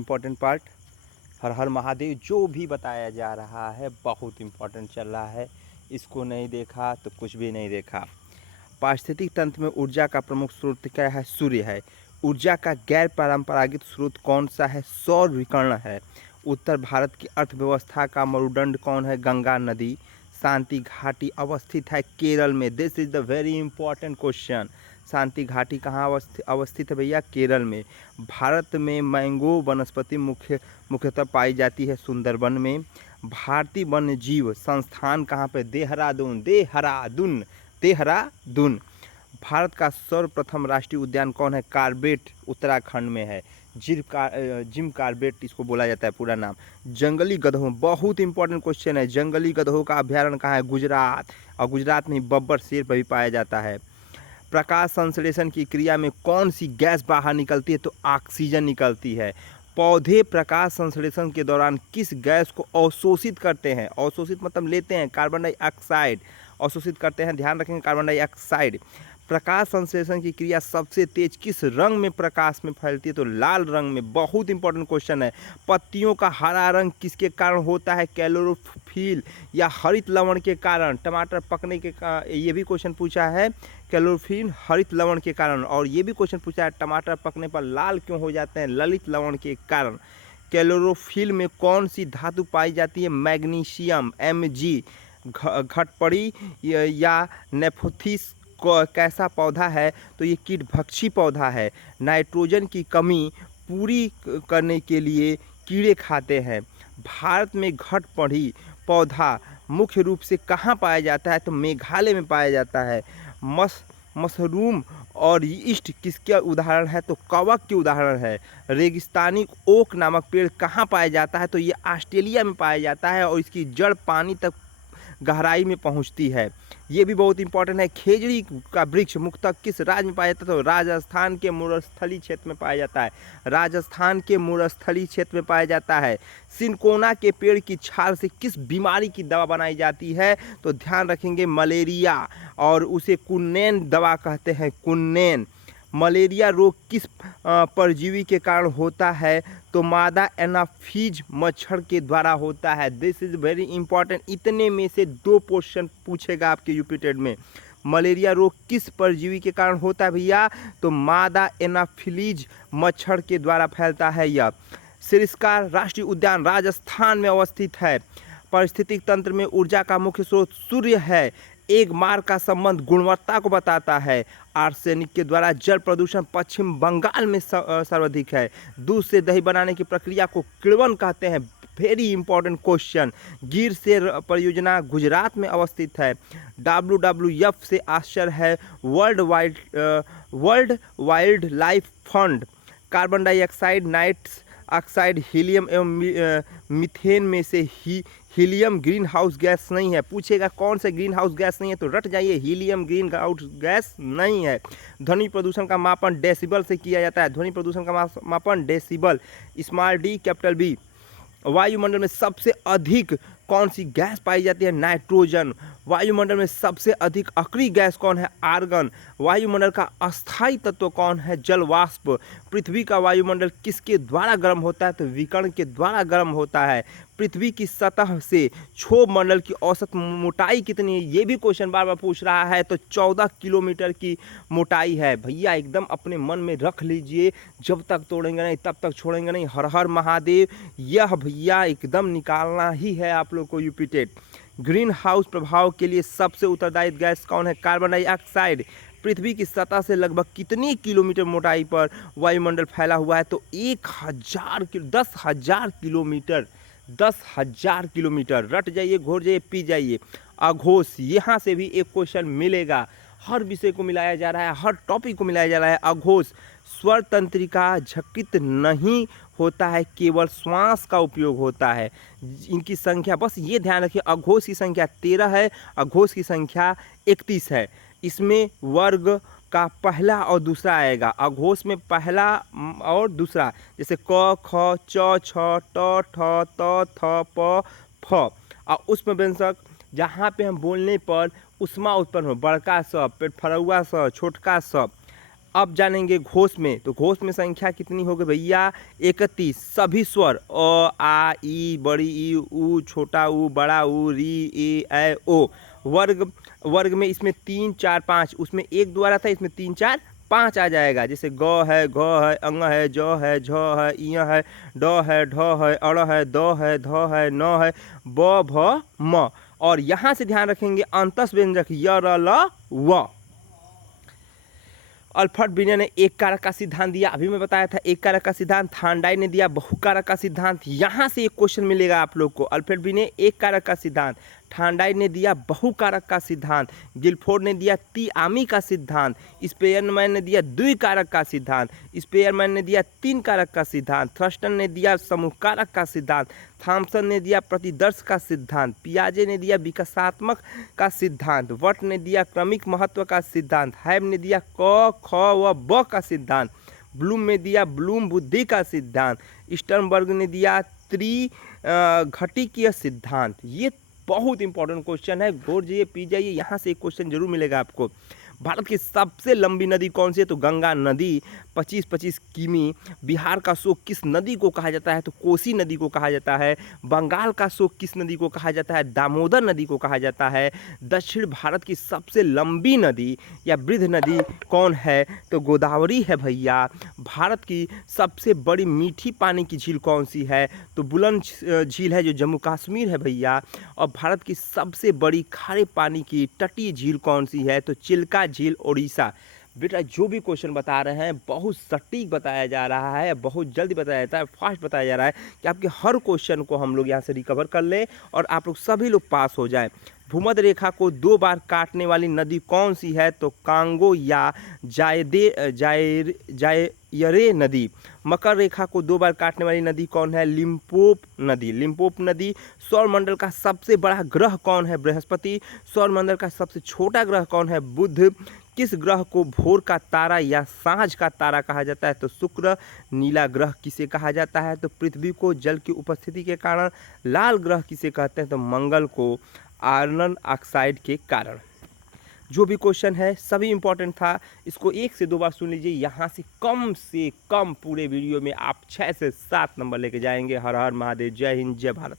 Important part हर हर महादेव जो भी बताया जा रहा है बहुत इम्पोर्टेंट चल रहा है। इसको नहीं देखा तो कुछ भी नहीं देखा। पारिस्थितिक तंत्र में ऊर्जा का प्रमुख स्रोत क्या है? सूर्य है। ऊर्जा का गैर परंपरागत स्रोत कौन सा है? सौर विकिरण है। उत्तर भारत की अर्थव्यवस्था का मरुदंड कौन है? गंगा नदी। शांति घाटी अवस्थित है केरल में। This is the very important question. शांति घाटी कहाँ अवस्थित है भैया? केरल में। भारत में मैंगो वनस्पति मुख्यतः पाई जाती है सुंदरबन में। भारतीय वन्य जीव संस्थान कहाँ पे? देहरादून। देहरादून देहरादून। भारत का सर्वप्रथम राष्ट्रीय उद्यान कौन है? कार्बेट उत्तराखंड में है। जिम कार्बेट इसको बोला जाता है पूरा नाम। जंगली गधों, बहुत इंपॉर्टेंट क्वेश्चन है। जंगली गधों का अभ्यारण्य कहाँ है? गुजरात। और गुजरात में बब्बर शेर पर भी पाया जाता है। प्रकाश संश्लेषण की क्रिया में कौन सी गैस बाहर निकलती है? तो ऑक्सीजन निकलती है। पौधे प्रकाश संश्लेषण के दौरान किस गैस को अवशोषित करते हैं? अवशोषित मतलब लेते हैं, कार्बन डाइऑक्साइड अवशोषित करते हैं, ध्यान रखेंगे कार्बन डाइऑक्साइड। प्रकाश संश्लेषण की क्रिया सबसे तेज किस रंग में प्रकाश में फैलती है? तो लाल रंग में। बहुत इंपॉर्टेंट क्वेश्चन है। पत्तियों का हरा रंग किसके कारण होता है? क्लोरोफिल या हरित लवण के कारण। टमाटर पकने के ये भी क्वेश्चन पूछा है, क्लोरोफिल हरित लवण के कारण। और ये भी क्वेश्चन पूछा है, टमाटर पकने पर लाल क्यों हो जाते हैं? ललित लवण के कारण। क्लोरोफिल में कौन सी धातु पाई जाती है? मैग्नीशियम। Mg। घटपड़ी या नेफोथिस कैसा पौधा है? तो ये कीटभक्षी पौधा है। नाइट्रोजन की कमी पूरी करने के लिए कीड़े खाते हैं। भारत में घटपड़ी पौधा मुख्य रूप से कहाँ पाया जाता है? तो मेघालय में पाया जाता है। मशरूम और यीस्ट किसके उदाहरण है? तो कवक के उदाहरण है। रेगिस्तानी ओक नामक पेड़ कहाँ पाया जाता है? तो ये ऑस्ट्रेलिया में पाया जाता है और इसकी जड़ पानी तक गहराई में पहुंचती है। ये भी बहुत इंपॉर्टेंट है। खेजड़ी का वृक्ष मुख्यतः किस राज्य में पाया जाता है? तो राजस्थान के मरुस्थलीय क्षेत्र में पाया जाता है। राजस्थान के मरुस्थलीय क्षेत्र में पाया जाता है। सिनकोना के पेड़ की छाल से किस बीमारी की दवा बनाई जाती है? तो ध्यान रखेंगे मलेरिया, और उसे कुन्नैन दवा कहते हैं, कुन्नैन। मलेरिया रोग किस परजीवी के कारण होता है? तो मादा एनाफीज मच्छर के द्वारा होता है। This is very important. इतने में से 2 क्वेश्चन पूछेगा आपके यूपी टेट में। मलेरिया रोग किस परजीवी के कारण होता है भैया? तो मादा एनाफिलीज मच्छर के द्वारा फैलता है यह। सिरस्का राष्ट्रीय उद्यान राजस्थान में अवस्थित है। पारिस्थितिक तंत्र में ऊर्जा का मुख्य स्रोत सूर्य है। एक मार्ग का संबंध गुणवत्ता को बताता है। आर्सेनिक के द्वारा जल प्रदूषण पश्चिम बंगाल में सर्वाधिक है। दूध से दही बनाने की प्रक्रिया को किण्वन कहते हैं। Very important question. गिर से परियोजना गुजरात में अवस्थित है। WWF से आश्चर्य है world wild life fund. Carbon dioxide, nitrous oxide, helium एवं मीथेन में से हीलियम ग्रीन हाउस गैस नहीं है। पूछेगा कौन से ग्रीन हाउस गैस नहीं है? तो रट जाइए, हीलियम ग्रीन हाउस गैस नहीं है। ध्वनि प्रदूषण का मापन डेसिबल से किया जाता है। ध्वनि प्रदूषण का मापन decibel, small D capital B. वायुमंडल में सबसे अधिक कौन सी गैस पाई जाती है? नाइट्रोजन। वायुमंडल में सबसे अधिक अक्रिय गैस कौन है? आर्गन। वायुमंडल का अस्थायी तत्व कौन है? जल वाष्प। पृथ्वी का वायुमंडल किसके द्वारा गर्म होता है? तो विकर्ण के द्वारा गर्म होता है। पृथ्वी की सतह से क्षोभ मंडल की औसत मोटाई कितनी है? ये भी क्वेश्चन बार बार पूछ रहा है। तो 14 किलोमीटर की मोटाई है। भैया एकदम अपने मन में रख लीजिए, जब तक तोड़ेंगे नहीं तब तक छोड़ेंगे नहीं। हर हर महादेव। यह भैया एकदम निकालना ही है आप लोग को यूपी टेट। ग्रीन हाउस प्रभाव के लिए सबसे उत्तरदायी गैस कौन है? Carbon dioxide. पृथ्वी की सतह से लगभग कितनी किलोमीटर मोटाई पर वायुमंडल फैला हुआ है? तो 10,000 किलोमीटर। 10,000 किलोमीटर। रट जाइए, घोर जाइए, पी जाइए। अघोष, यहाँ से भी एक क्वेश्चन मिलेगा। हर विषय को मिलाया जा रहा है, हर टॉपिक को मिलाया जा रहा है। अघोष स्वर तंत्रिका झकित नहीं होता है, केवल श्वास का उपयोग होता है। इनकी संख्या बस ये ध्यान रखिए, अघोष की संख्या 13 है, अघोष की संख्या 31 है। इसमें वर्ग का पहला और दूसरा आएगा। अघोष में पहला और दूसरा, जैसे क, ख, च, छ, ट, ठ, त, थ, प, फ। और उसमें व्यंजक जहाँ पे हम बोलने पर उष्मा उत्पन्न हो, बड़का स, पेट फरौआ स, छोटका स। अब जानेंगे घोष में। तो घोष में संख्या कितनी होगी भैया? 31। सभी स्वर अ, आ, ई, बड़ी ई, ऊ, छोटा ऊ, बड़ा ऊ, री, ए, ऐ, ओ। वर्ग वर्ग में इसमें 3 4 5, उसमें 1 2 आ रहा था, इसमें 3 4 5 आ जाएगा। जैसे ग है, घ है, अंग है, ज है, झ है, इय है, ड है, ढ है, अड़ है, द है, ध है, न है, ब, भ, म। और यहाँ से ध्यान रखेंगे अंतस व्यंजक य, र, ल, व। अल्फ्रेड बिने ने एक कारक का सिद्धांत दिया, अभी मैं बताया था एक कारक का सिद्धांत। थांडाई ने दिया बहुकारक का सिद्धांत। यहाँ से एक क्वेश्चन मिलेगा आप लोग को। अल्फ्रेड बिने एक कारक का सिद्धांत, थांडाई ने दिया बहुकारक का सिद्धांत, गिलफोर्ड ने दिया त्रिआमी का सिद्धांत, स्पेयरमैन ने दिया द्विकारक का सिद्धांत, स्पेयरमैन ने दिया 3 कारक का सिद्धांत, थ्रस्टन ने दिया समूह कारक का सिद्धांत, थॉमसन ने दिया प्रतिदर्श का सिद्धांत, पियाजे ने दिया विकासात्मक का सिद्धांत, वट ने दिया क्रमिक महत्व का सिद्धांत, हैब ने दिया क, ख व ब का सिद्धांत, ब्लूम में दिया ब्लूम बुद्धि का सिद्धांत, स्टर्नबर्ग ने दिया त्रिघटिकीय सिद्धांत। ये बहुत इंपॉर्टेंट क्वेश्चन है, गौर जाइए, पी जाइए, यहाँ से एक क्वेश्चन जरूर मिलेगा आपको। भारत की सबसे लंबी नदी कौन सी है? तो गंगा नदी 25-25 किमी। बिहार का शोक किस नदी को कहा जाता है? तो कोसी नदी को कहा जाता है। बंगाल का शोक किस नदी को कहा जाता है? दामोदर नदी को कहा जाता है। दक्षिण भारत की सबसे लंबी नदी या वृद्ध नदी कौन है? तो गोदावरी है भैया। भारत की सबसे बड़ी मीठी पानी की झील कौन सी है? तो बुलंद झील है जो जम्मू कश्मीर है भैया। और भारत की सबसे बड़ी खारे पानी की तटीय झील कौन सी है? तो चिल्का झील उड़ीसा। बेटा जो भी क्वेश्चन बता रहे हैं बहुत सटीक बताया जा रहा है, बहुत जल्दी बताया जाता है, फास्ट बताया जा रहा है कि आपके हर क्वेश्चन को हम लोग यहाँ से रिकवर कर लें और आप लोग सभी लोग पास हो जाएं। भूमध्य रेखा को 2 बार काटने वाली नदी कौन सी है? तो कांगो या जायरे नदी। मकर रेखा को 2 बार काटने वाली नदी कौन है? लिम्पोप नदी। लिम्पोप नदी। सौरमंडल का सबसे बड़ा ग्रह कौन है? बृहस्पति। सौरमंडल का सबसे छोटा ग्रह कौन है? बुध। किस ग्रह को भोर का तारा या सांझ का तारा कहा जाता है? तो शुक्र। नीला ग्रह किसे कहा जाता है? तो पृथ्वी को। जल की उपस्थिति के कारण। लाल ग्रह किसे कहते हैं? तो मंगल को, आयरन ऑक्साइड के कारण। जो भी क्वेश्चन है सभी इंपॉर्टेंट था, इसको 1 से 2 बार सुन लीजिए। यहाँ से कम पूरे वीडियो में आप 6 से 7 नंबर लेके जाएंगे। हर हर महादेव, जय हिंद, जय भारत।